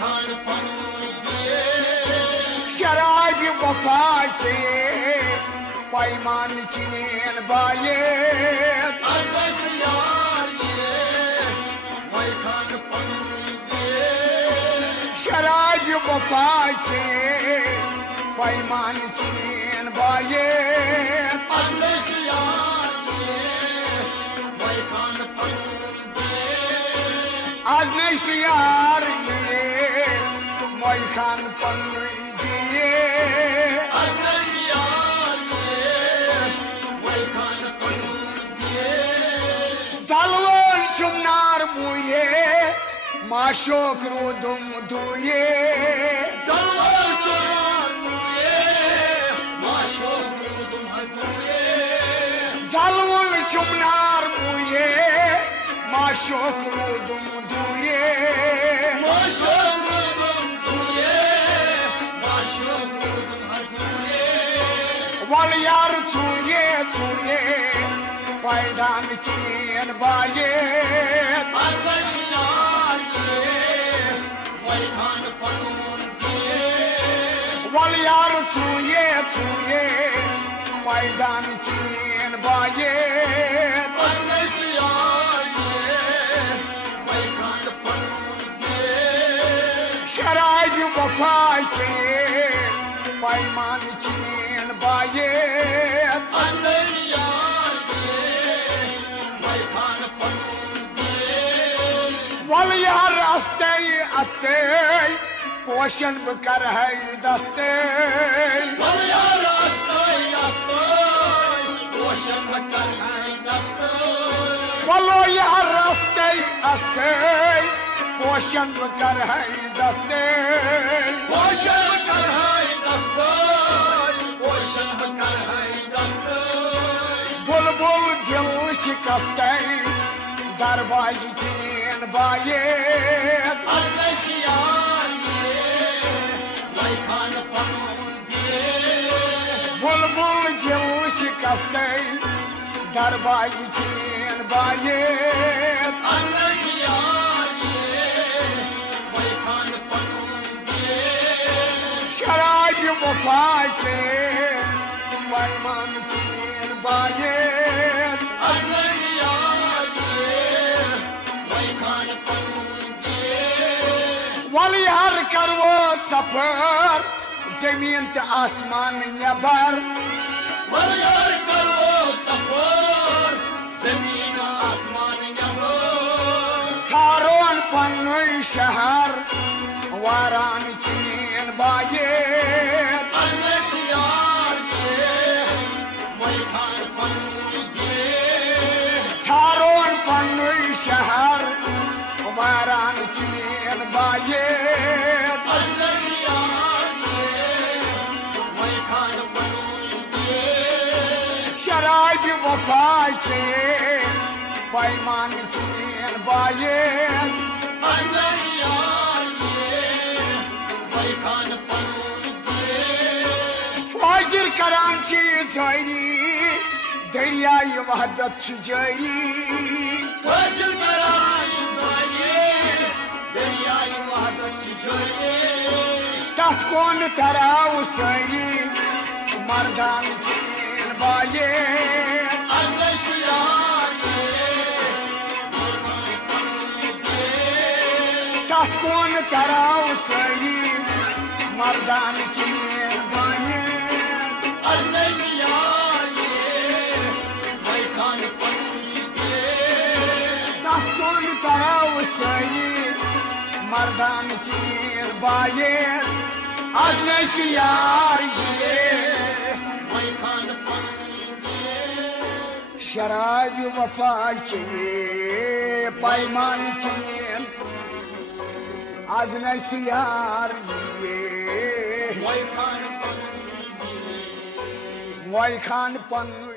खान शराब वफा चे पैमान चिनेन बाये शराब वफा चे पैमान चिनेन बाये आज नहीं यार ये मोई खान पन्नु दिए जलवन चुमनार मुये माशोक रुदुम दुए जलवन चुमनार मुये माशोक रुदुम दुए वल यार छुए छुए पैदान चीन बाये वल यार छुए छुए पैदान चीन बाये शराब वफा चे पैमान चीन बाये वल यार अस्ते अस्ते पोषण कर है दस्ते वलो यार अस्ते अस्ते पोषण कर है दस्ते बुलबुल दिल शिकस्ते दरबाई चीन बाये बुलबुल दिल शिकस्ते दरबाई चीन बाये शराब वफा चे पैमान चीन बाये वल यार करवो सफर जमीन ते आसमान नबर सारोन पन्नु शहर वारान चीन बाये सारोन पन्नु शहर वारान चीन बाये शराब वफा चे पैमान चीन बाये फाजिर कराची जारी दरियाई वहदत जारी तथ कौन तराव सरी मर्दान चीन बाये तथ कौन तराव सरी मर्दान चीन बाये तथ कौन तराव सरी मर्दान चीन बाये आज नहीं यार ये शराब वफा चे पैमान चीन आज नहीं यार ये मोई खान पन्नु